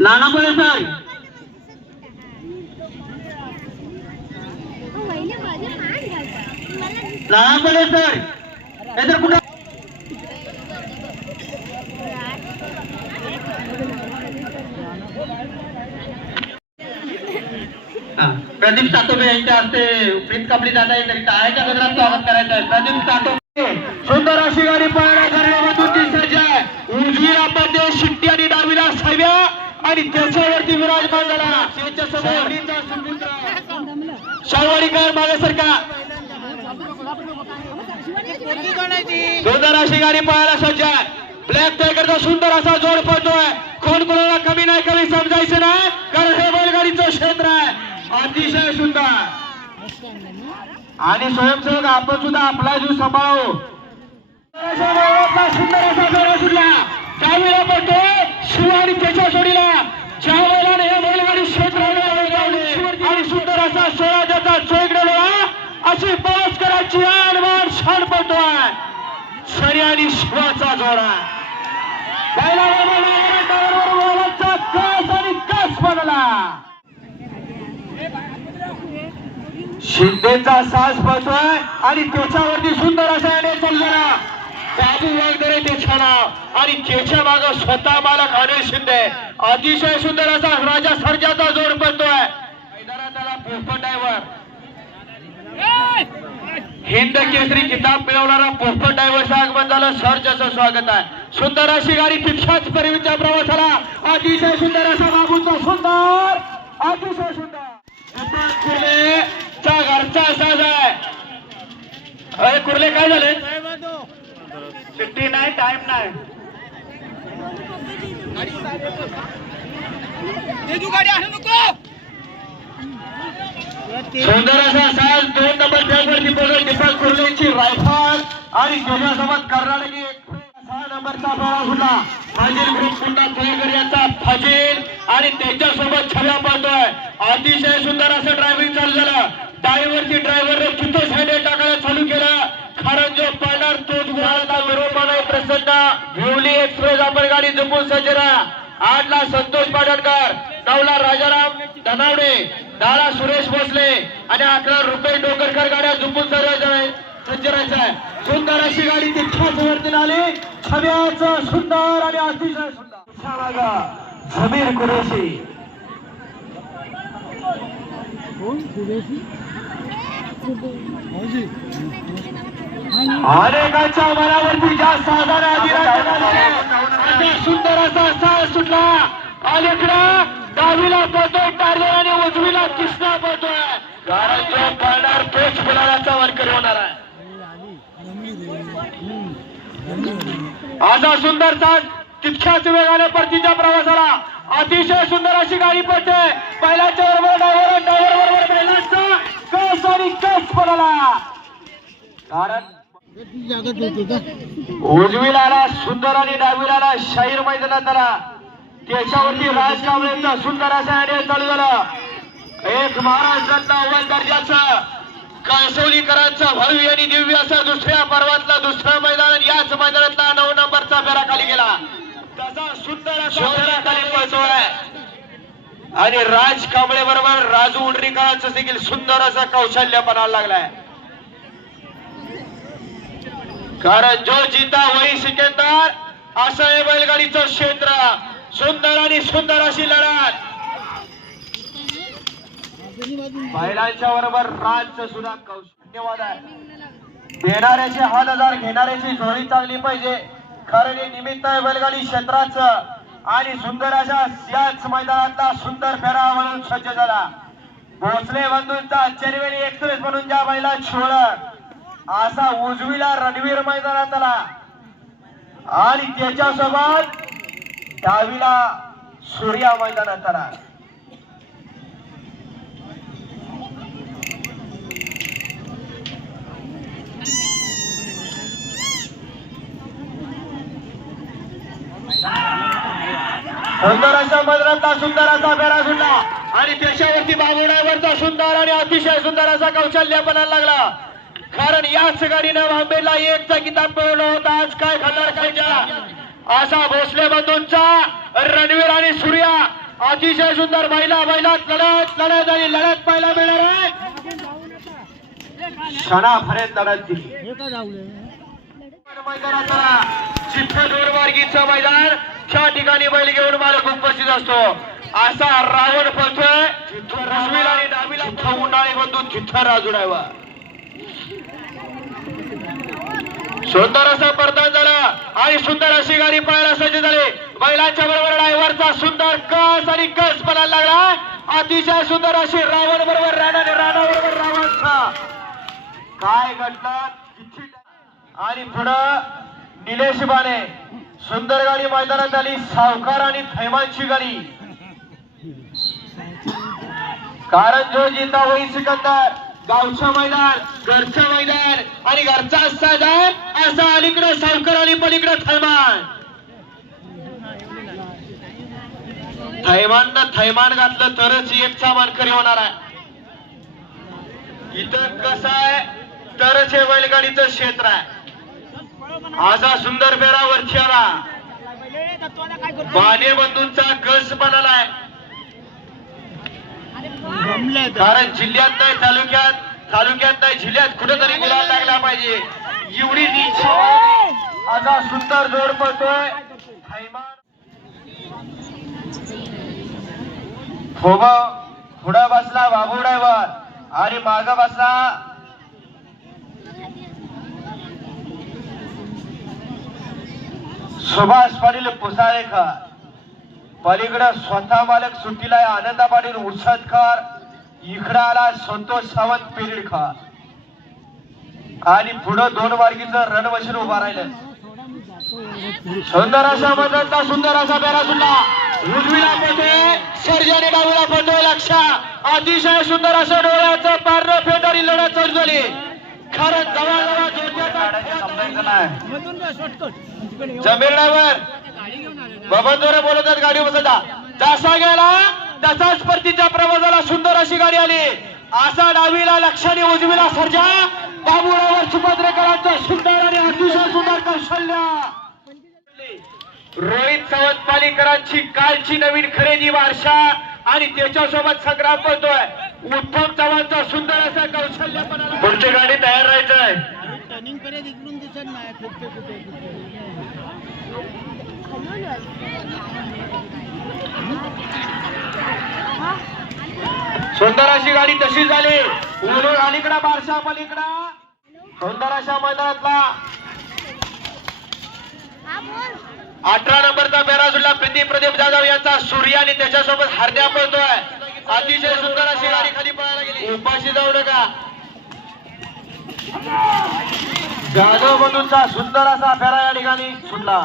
नाना बोले सर नाना बोले सर इधर कुठं प्रदीप सातोबे यांच्या हस्ते प्रिन्स कपडी दादा यांच्या आयच्या गजरात स्वागत करायचं आहे. प्रदीप सातोबे सुंदर अशी गाडी पळायला करण्यामधून ती सज्ज आहे. उजवीला मध्ये शिट्टी आणि डावीला साव्या आणि त्याच्यावरती विराजमान झाला त्याच्या समोर शाळवाडीकर मागासारखा सुंदर अशी गाडी पळायला सज्ज आहे. ब्लॅक टायगरचा सुंदर असा जोड पडतोय. कोण कोणाला कमी नाही कमी समजायचं नाही कारण हे बैलगाडीचं क्षेत्र आहे. अतिशय सुंदर आणि स्वयंसेवक आपण सुद्धा आपला जीव सांभाळू. सुंदर असा जोडा सुटला त्यावेळेला पडतो शिव आणि त्याच्या जोडीला ज्या वेळेला हे बैलगाडी क्षेत्र आणि सुंदर असा सोळा त्याचा चोईकडे अशी बस करायची आणि छान पडतोय शनी आणि शिवाचा जोडा कस आणि कस बनला. शिंदेचा सास पळतोय आणि त्याच्यावरती सुंदर असा याने चाललेला बाबू वागदरे त्याच्या नाव आणि त्याच्या माग स्वतः मालक अनिल शिंदे. अतिशय सुंदर असा राजा सर्जाचा जोड पडतोय. त्याला पोपट ड्रायव्हर हिंद केसरी किताब मिळवणारा पोपट ड्रायव्हरचं आगमन झालं. सर्जाचं स्वागत आहे. सुंदर अशी गाडी तितक्याच परिवीच्या प्रवासाला अतिशय सुंदर असा बाबूचा सुंदर अतिशय सुंदर चा घरचा साज आहे. अरे कुर्ले काय झाले सुट्टी नाही टाइम नाही सुंदर असा साज 2 नंबर बॅगवरती पोहोचले दीपक कुर्लेची रायफल आणि त्याच्यासोबत कर्नाटकी 6 नंबरचा प्रवास होता फाजील ग्रुप पुन्हा तळेकर यांचा फाजील आणि त्याच्यासोबत छव्या पळतोय. अतिशय सुंदर असं ड्रायव्हिंग चालू झालं. डायव्हरची ड्रायव्हरने किती साईड टाकायला चालू केलं. कारण जो पळणार तोच गुणाचा विरोपण आहे. प्रसन्न भिवली एक्सप्रेस आपण गाडी जपून सज्जरा. 8 ला संतोष पाटणकर, 9 ला राजाराम धनावडे, 10 ला सुरेश भोसले आणि 11 रुपये डोकरकर गाड्या जपून सज्ज राहायचं आहे. सुंदर अशी गाडी तितक्याच वरती आली. छव्याचं सुंदर आणि अतिशय सुंदर समीर कुरेशी अनेकांच्या मनावरती जास्त साधारण सुंदर असा साज सुटला. अलीकडे डावीला पळतोय टार्ले आणि उजवीला किसना पळतोय. कारण जो पळणार तोच गुलालाचा वारकरी होणार आहे. असा सुंदर साज तितक्याच वेगाने परतीच्या प्रवासाला अतिशय सुंदर अशी गाडी पडते. बैलाच्या बरोबर ड्रायव्हर बरोबर बैलाचा कस आणि कस पडला. कारण उजवीला आला सुंदर आणि डावीला आला शाहीर मैदानात आला. त्याच्यावरती राज कांबळेचा सुंदर असा अॅडे चालू झाला. एक महाराष्ट्रातला अव्वल दर्जाचं कणसवलीकरांचं भव्य आणि दिव्य असं दुसऱ्या पर्वातला दुसरा मैदान याच मैदानातला 9 नंबरचा फेरा खाली गेला. तसा सुंदर असा फेरा खाली पळतोय आणि राज कांबळे बरोबर राजू उंडरीकरांचं देखील सुंदर असं कौशल्य पणाला लागलाय. कारण जो जीता वही सिकंदर असं हे बैलगाडीचं क्षेत्र. सुंदर आणि सुंदर अशी लढत बैलांच्या बरोबर राजचं सुद्धा कौशल्यवाद आहे. देणाऱ्याचे 1000 घेणाऱ्याची जोडी चांगली पाहिजे. कारण हे निमित्त आहे बैलगाडी क्षेत्राचं आणि सुंदर अशा याच मैदानातला सुंदर फेरा म्हणून सज्ज झाला. भोसले बंधूंचा चेरवेली एक्सप्रेस म्हणून ज्या बैला ओळख असा उजवीला रणवीर मैदानात आला आणि त्याच्यासोबत डावीला सूर्या मैदानात आला. सुंदर अशा मैदानातला सुंदर असा फेरा सुटला आणि त्याच्यावरती बाबू ड्रायव्हरचा सुंदर आणि अतिशय सुंदर असा कौशल्य बनायला लागला. कारण याच गाडीनं भांबेला 1चा किताब मिळवला होता. आज काय खाणार खायच्या असा भोसले बंधूंचा रणवीर आणि सूर्या अतिशय सुंदर महिला लढत आणि लढत पाहायला मिळणार आहे. क्षणापर्यंत लढत दिली मैदानाचा चिठ्ठ दोरमार्गीचं मैदान त्या ठिकाणी बैल घेऊन मालक उपस्थित असतो. असा रावण पळतोय रश्मीला आणि डावीला उन्हाळे बंधू चिठ्ठ राजू डायवा. सुंदर असा परदान झाला आणि सुंदर अशी गाडी पळायला सज्ज झाली. बैलांच्या बरोबर ड्रायव्हरचा सुंदर कस आणि कस पळायला लागला. अतिशय सुंदर अशी रावण बरोबर राणा आणि राणा बरोबर रावणचा काय घडलं आणि पुढं निलेश बाने सुंदर गाडी मैदानात आली. सावकार आणि थैमानची गाडी कारण जो जिता होई सिकंदर गावचं मैदान घरचं मैदान आणि घरचा असा अलीकडे सावकार आणि पलीकडे थैमान. थैमान घातलं तरच एकचा मानकरी होणार आहे. इथं कसं आहे तरच हे बैलगाडीचं क्षेत्र आहे. असा सुंदर बेरा वरची आला बाने बंधूंचा कस बनालाय. कारण जिल्ह्यात नाही तालुक्यात नाही जिल्ह्यात कुठेतरी गुलाल लागला पाहिजे एवढी असा सुंदर जोड पडतोय. पुढे बसला बाबू ड्रायव्हर आणि माग बसला सुभाष पाटील पुसाळेकर. पलीकडे स्वतः मालक सुट्टीला आनंदा पाटील उसदकर. इकडे आला संतोष सावंत पेरिडकर आणि पुढे दोन मार्गीचं रणवशीर उभा राहिलं. सुंदर असा मदतचा सुंदर असा बेरा सुद्धा उजवीला पडतोय सर्जाने डावीला पडतोय. लक्ष अतिशय सुंदर असं डोळ्याचं पारणं फेटारी लढत चालू झाली. खरंच जवळ जमीर ड्रायव्हर बबनजोरे बोलतात गाडी बसता जसा गेला तसाच परतीच्या प्रवासाला सुंदर अशी गाडी आली. असा डावीला लक्षाने उजवीला सर्जा बाबूरावर सुभद्रेकरांचा सुंदर आणि अतिशय सुंदर कौशल्य. रोहित सावंत पालीकरांची कालची नवीन खरेदी वारशा आणि त्याच्यासोबत संग्राम पळतोय. उत्तम चव्हाणचा सुंदर असा कौशल्य. पुढची गाडी तयार राहायचंय. सुंदर अशी गाडी तशी झाली. अलीकडा बारशा पलीकडा सुंदर अशा मैदानातला 18 नंबरचा बेरा सुटला. प्रदीप जाधव यांचा सूर्य आणि त्याच्यासोबत हरण्या पळतोय. अतिशय सुंदर अशी गाडी खाली पळायला गेली. उपाशी जाऊ नका. जाधव बंधूंचा सुंदर असा फेरा या ठिकाणी सुटला.